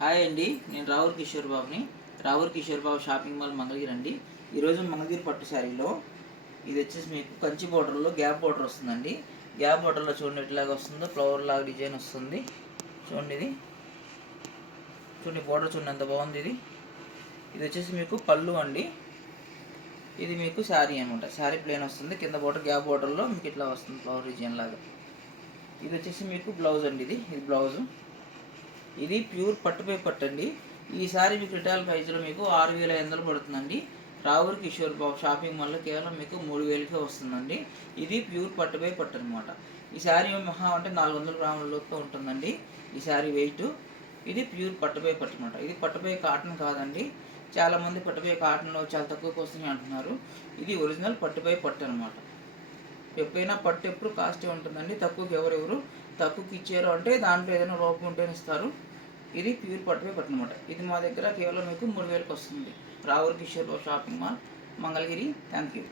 Hi అండి, నేను రావుర్ కిషోర్ బాబుని. రావుర్ కిషోర్ బాబు షాపింగ్ మాల్ మంగళగిరి అండి. ఈరోజు మంగళగిరి పట్టు శారీలో ఇది వచ్చేసి మీకు కంచి బోర్డర్లో గ్యాప్ బోర్డర్ వస్తుందండి. గ్యాప్ బోర్డర్లో చూడండి ఎట్లాగా వస్తుందో, ఫ్లవర్ లాగా డిజైన్ వస్తుంది. చూడండి ఇది చూడండి, బోర్డర్ చూడండి ఎంత బాగుంది. ఇది వచ్చేసి మీకు పళ్ళు అండి. ఇది మీకు శారీ అనమాట. శారీ ప్లేన్ వస్తుంది, కింద బోర్డర్ గ్యాప్ బోర్డర్లో మీకు ఇట్లా వస్తుంది ఫ్లవర్ డిజైన్ లాగా. ఇది వచ్చేసి మీకు బ్లౌజ్ అండి. ఇది బ్లౌజు. ఇది ప్యూర్ పట్టుపై పట్టు అండి. ఈ సారీ మీకు రిటైల్ ప్రైస్లో మీకు 6,500 పడుతుందండి. రావుర్ కిషోర్ బాబు షాపింగ్ మాల్లో కేవలం మీకు 3,000కే వస్తుందండి. ఇది ప్యూర్ పట్టుపై పట్టు అనమాట. ఈ శారీ మహా అంటే 400 గ్రాముల లోపు ఉంటుందండి ఈ శారీ వెయిట్. ఇది ప్యూర్ పట్టుపై పట్టు అనమాట. ఇది పట్టుపై కాటన్ కాదండి. చాలామంది పట్టుపై కాటన్లో చాలా తక్కువకి వస్తుంది అంటున్నారు. ఇది ఒరిజినల్ పట్టుపై పట్టు అనమాట. ఎప్పుడైనా పట్టు ఎప్పుడు కాస్టే ఉంటుందండి. తక్కువకి ఎవరెవరు తక్కువకి ఇచ్చారు అంటే దాంట్లో ఏదైనా లోపం ఉంటేనే ఇస్తారు. ఇది ప్యూర్ పట్టుపై పట్టు అనమాట. ఇది మా దగ్గర కేవలం మీకు 3,000కి వస్తుంది. రావుర్ Kishore shopping mall Mangalagiri. Thank you.